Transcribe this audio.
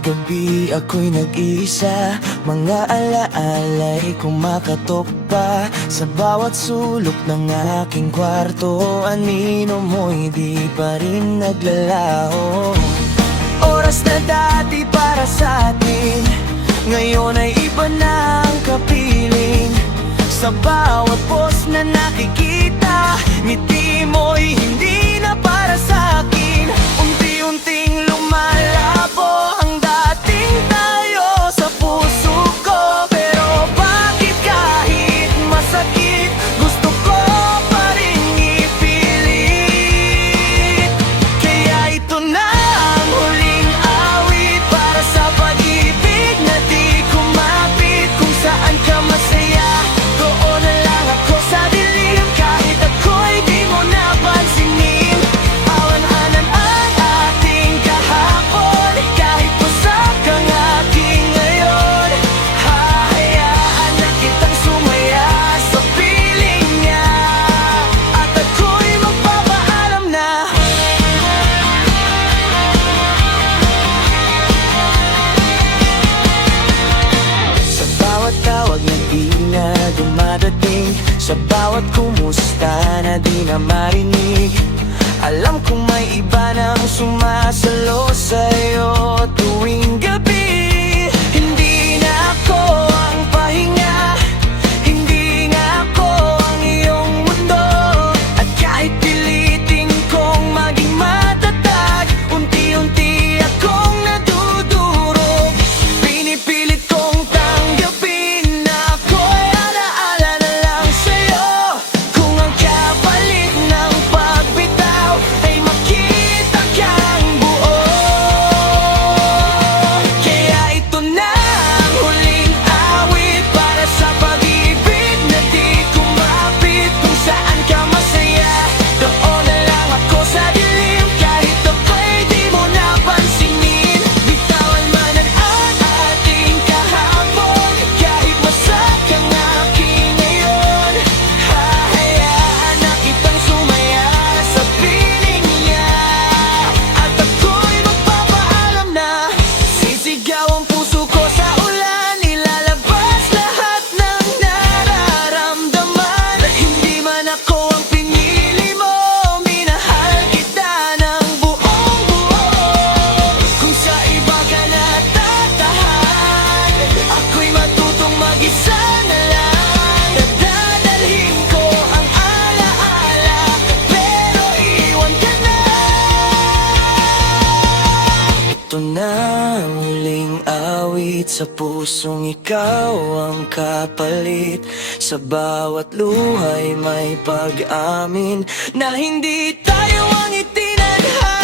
gabi ako'y nag-isa, mga alaala'y kumakatok pa sa bawat sulok ng aking kwarto. Anino mo'y di pa rin naglalaho. Oras na dati para sa atin, ngayon ay iba na ang kapiling. Sa bawat post na nakikita, ngiti mo'y hindi na para sa akin. Unti-unting lumalabo ang dating tayo sa puso ko. Pero bakit kahit masakit, gusto ko pa rin ipilit. Kaya ito na ang huling awit para sa pag-ibig na di kumapit. Kung saan ka masaya, doon na lang ako sa dilim. Kahit ako'y di mo napansinin, awan-anan ang ating kahapon. Kahit pasak ang aking ngayon, hahayaan na kitang sumaya sa piling niya. At ako'y magpapaalam na. Sa bawat tawag na di na dumadating, sa bawat kumusta na di na marinig, alam kong may iba nang sumasalo sa'yo tuwing gabi. Hindi na ako ang pahinga, hindi nga ako ang iyong mundo. At kahit pilitin kong maging matatag, unti-unti akong nadudurog. Pinipilit kong tanggapin na ako'y alaala na lang sa'yo. Kung ang kapalit ng pagbitaw ay makita kang buo. Kaya ito na ang huling awit para sa pag-ibig na di kumapit. Kung saan ka masaya, doon na lang ako sa dilim. Kahit ako'y di mo napansinin, bitawan man ang ating kahapon. Kahit masak ang aking ngayon, hahayaan na kitang sumaya sa piling niya. At ako'y magpapaalam na. Sisigaw ang puso ko sa ulan, ilalabas lahat ng nararamdaman. Hindi man ako ang pinili mo, minahal kita ng buong buo. Kung sa iba ka natatahan, ako'y matutong mag-isa na lang. Dadalhin ko ang alaala, pero iwan ka na. Ito na ang huling awit sa pusong ikaw ang kapalit. Sa bawat luhay may pag-amin na hindi tayo ang itinadhana.